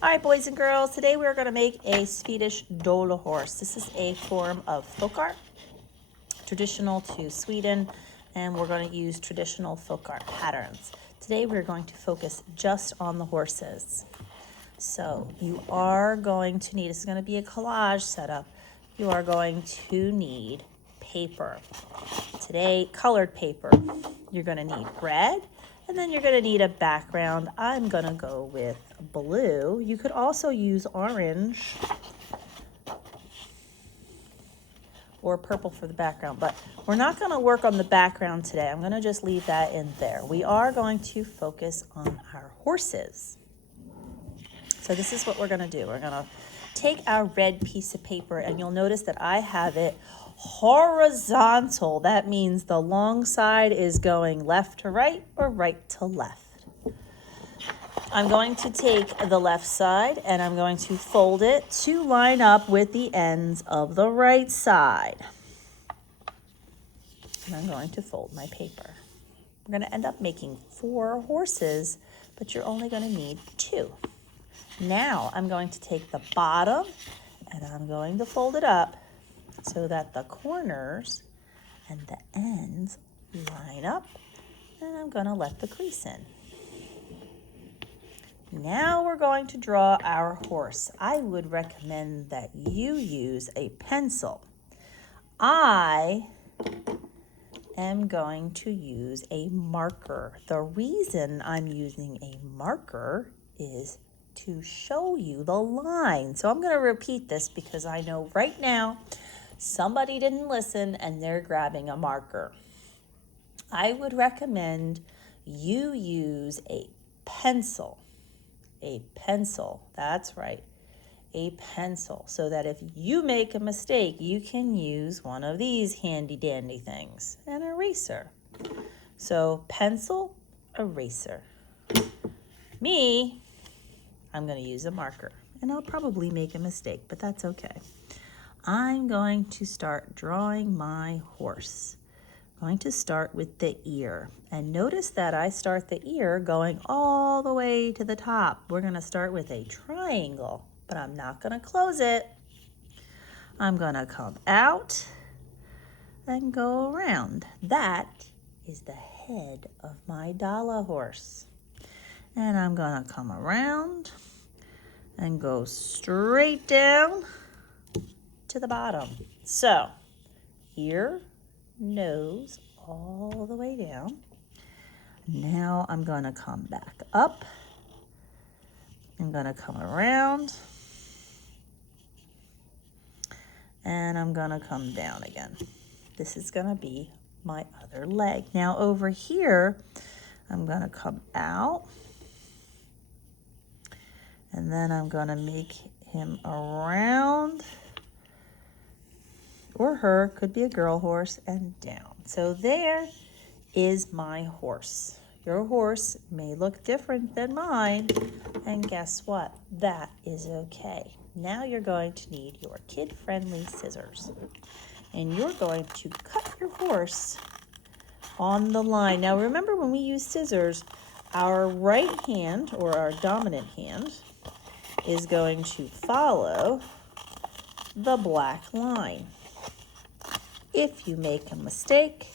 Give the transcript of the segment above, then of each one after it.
All right, boys and girls, today we're going to make a Swedish Dala horse. This is a form of folk art, traditional to Sweden, and we're going to use traditional folk art patterns. Today we're going to focus just on the horses. So you are going to need, this is going to be a collage setup, you are going to need paper. Today, colored paper. You're going to need red, and then you're going to need a background. I'm going to go with blue. You could also use orange or purple for the background, but we're not going to work on the background today. I'm going to just leave that in there. We are going to focus on our horses. So this is what we're going to do. We're going to take our red piece of paper, and you'll notice that I have it horizontal. That means the long side is going left to right or right to left. I'm going to take the left side and I'm going to fold it to line up with the ends of the right side. And I'm going to fold my paper. We're going to end up making 4 horses, but you're only going to need 2. Now I'm going to take the bottom and I'm going to fold it up so that the corners and the ends line up, and I'm going to let the crease in. Now we're going to draw our horse. I would recommend that you use a pencil. I am going to use a marker. The reason I'm using a marker is to show you the line. So I'm going to repeat this because I know right now somebody didn't listen and they're grabbing a marker. I would recommend you use a pencil. A pencil, that's right, a pencil, so that if you make a mistake, you can use one of these handy dandy things, an eraser. So pencil, eraser. Me, I'm going to use a marker, and I'll probably make a mistake, but that's okay. I'm going to start drawing my horse. I'm going to start with the ear. And notice that I start the ear going all the way to the top. We're going to start with a triangle, but I'm not going to close it. I'm going to come out and go around. That is the head of my Dala horse. And I'm going to come around and go straight down to the bottom. So, ear, nose, all the way down. Now I'm going to come back up. I'm going to come around. And I'm going to come down again. This is going to be my other leg. Now over here, I'm going to come out. And then I'm going to make him around, or her, could be a girl horse, and down. So there is my horse. Your horse may look different than mine, and guess what? That is okay. Now you're going to need your kid-friendly scissors, and you're going to cut your horse on the line. Now remember, when we use scissors, our right hand, or our dominant hand, is going to follow the black line. If you make a mistake,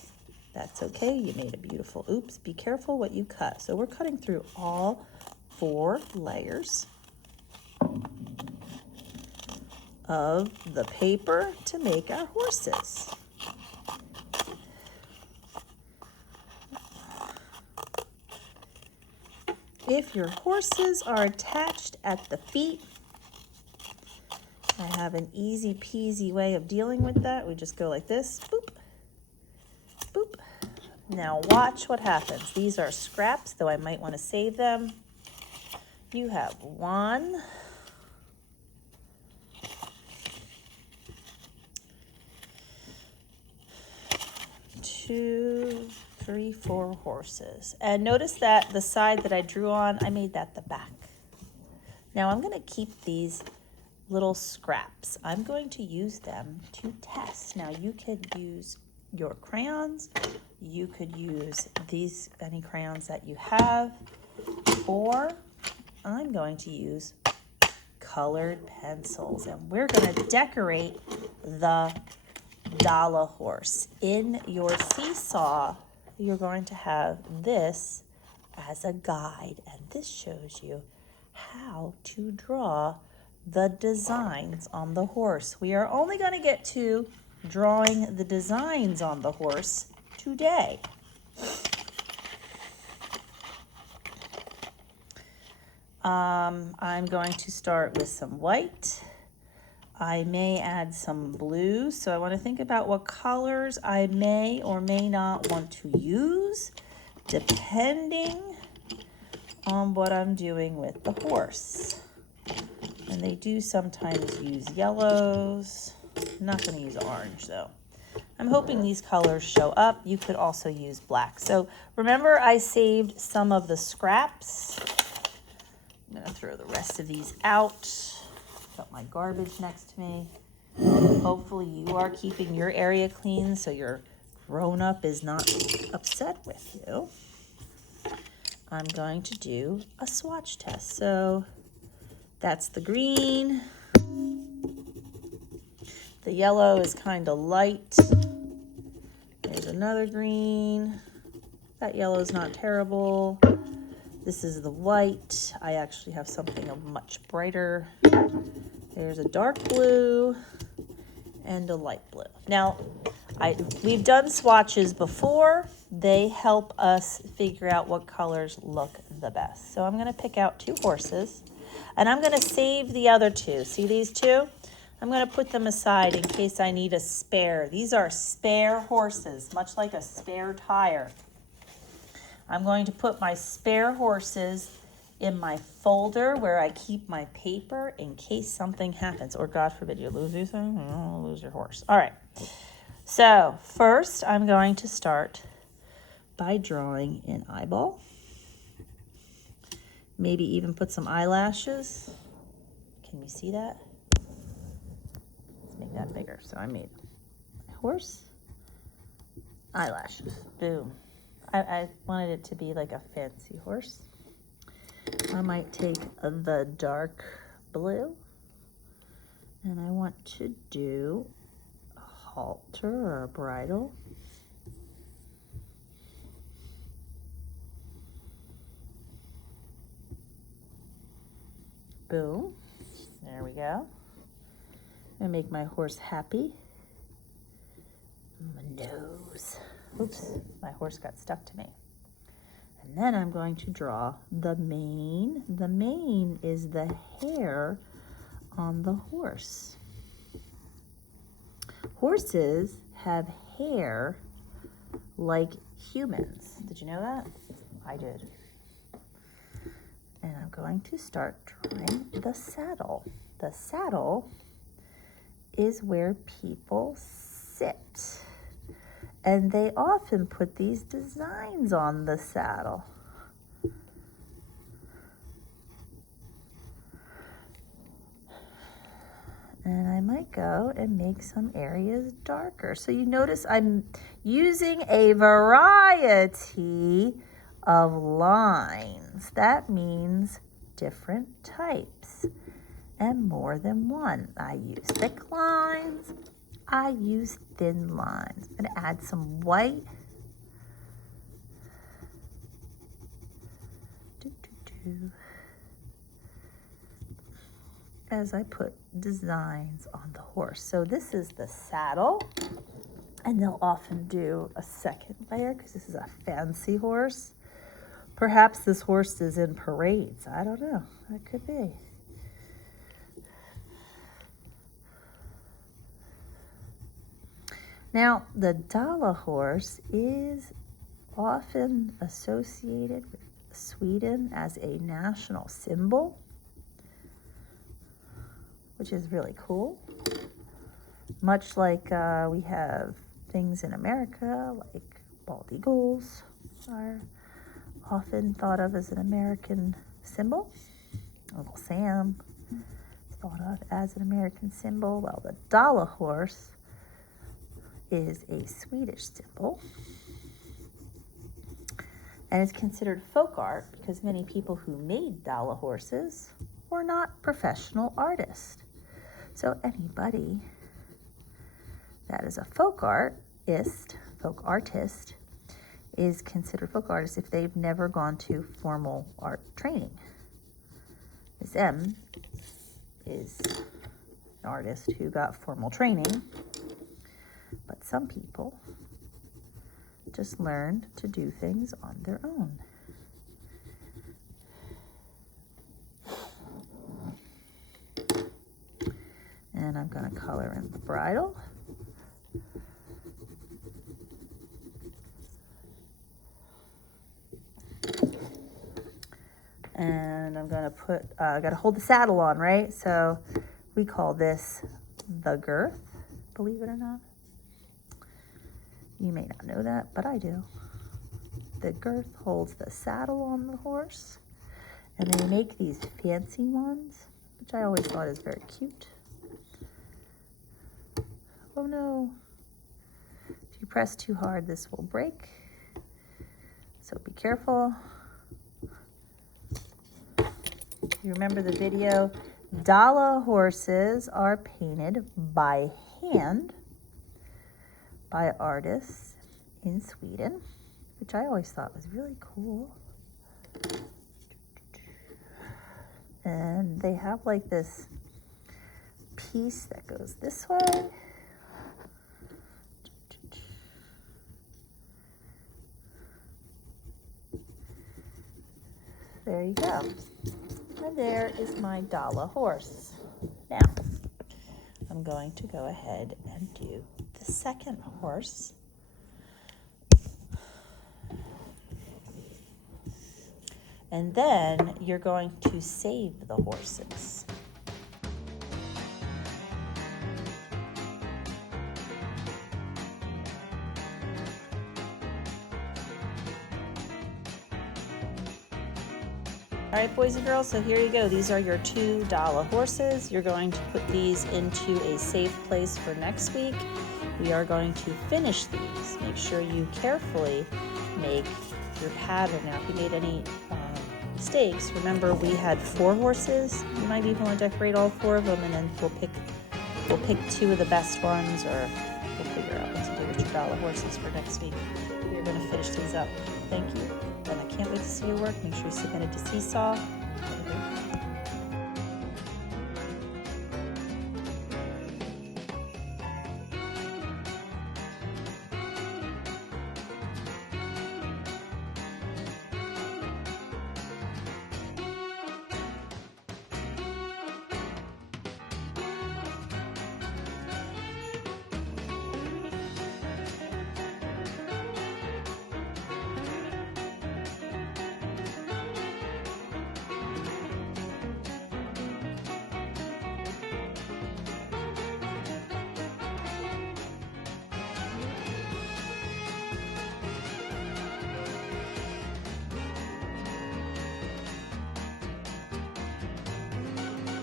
that's okay. You made a beautiful oops. Be careful what you cut. So we're cutting through all 4 layers of the paper to make our horses. If your horses are attached at the feet, I have an easy peasy way of dealing with that. We just go like this, boop, boop. Now watch what happens. These are scraps, though I might want to save them. You have 1, 2, 3, 4 horses. And notice that the side that I drew on, I made that the back. Now I'm going to keep these little scraps. I'm going to use them to test. Now you could use your crayons, you could use any crayons that you have, or I'm going to use colored pencils, and we're going to decorate the Dala horse. In your seesaw, you're going to have this as a guide, and this shows you how to draw the designs on the horse. We are only going to get to drawing the designs on the horse today. I'm going to start with some white. I may add some blue, so I want to think about what colors I may or may not want to use, depending on what I'm doing with the horse. And they do sometimes use yellows. I'm not going to use orange, though. I'm hoping these colors show up. You could also use black. So remember, I saved some of the scraps. I'm going to throw the rest of these out. Got my garbage next to me. Hopefully you are keeping your area clean so your grown-up is not upset with you. I'm going to do a swatch test. So that's the green. The yellow is kind of light. There's another green. That yellow is not terrible. This is the white. I actually have something much brighter. There's a dark blue and a light blue. Now, we've done swatches before. They help us figure out what colors look the best. So I'm going to pick out 2 horses, and I'm going to save the other 2. See these 2? I'm going to put them aside in case I need a spare. These are spare horses, much like a spare tire. I'm going to put my spare horses in my folder where I keep my paper in case something happens, or God forbid you lose anything, you don't lose your horse. All right. So first I'm going to start by drawing an eyeball. Maybe even put some eyelashes. Can you see that? Let's make that bigger. So I made my horse, eyelashes, boom. I wanted it to be like a fancy horse. I might take the dark blue, and I want to do a halter or a bridle. Boom. There we go. I'm gonna make my horse happy. My nose. Oops, my horse got stuck to me. And then I'm going to draw the mane. The mane is the hair on the horse. Horses have hair like humans. Did you know that? I did. And I'm going to start drawing the saddle. The saddle is where people sit. And they often put these designs on the saddle. And I might go and make some areas darker. So you notice I'm using a variety of lines. That means different types and more than one. I use thick lines. I use thin lines. I'm going to add some white. As I put designs on the horse. So this is the saddle, and they'll often do a second layer because this is a fancy horse. Perhaps this horse is in parades. I don't know. That could be. Now, the Dala horse is often associated with Sweden as a national symbol, which is really cool. Much like we have things in America, like bald eagles are often thought of as an American symbol. Uncle Sam is thought of as an American symbol. Well, the Dala horse is a Swedish symbol, and it's considered folk art because many people who made Dala horses we're not professional artists. So anybody that is a folk artist is considered folk artist if they've never gone to formal art training. Miss M is an artist who got formal training, but some people just learned to do things on their own. And I'm going to color in the bridle. And I'm going to put, I got to hold the saddle on, right? So we call this the girth, believe it or not. You may not know that, but I do. The girth holds the saddle on the horse. And they make these fancy ones, which I always thought is very cute. Oh no, if you press too hard, this will break. So be careful. You remember the video? Dala horses are painted by hand by artists in Sweden, which I always thought was really cool. And they have like this piece that goes this way. There you go. And there is my Dala horse. Now, I'm going to go ahead and do the second horse. And then you're going to save the horses. All right, boys and girls, so here you go. These are your 2 Dala horses. You're going to put these into a safe place for next week. We are going to finish these. Make sure you carefully make your pattern. Now, if you made any mistakes, remember we had 4 horses. You might even want to decorate all 4 of them, and then we'll pick 2 of the best ones, or we'll figure out what to do with your Dala horses for next week. We're going to finish these up. Thank you. And I can't wait to see your work. Make sure you submit it to Seesaw.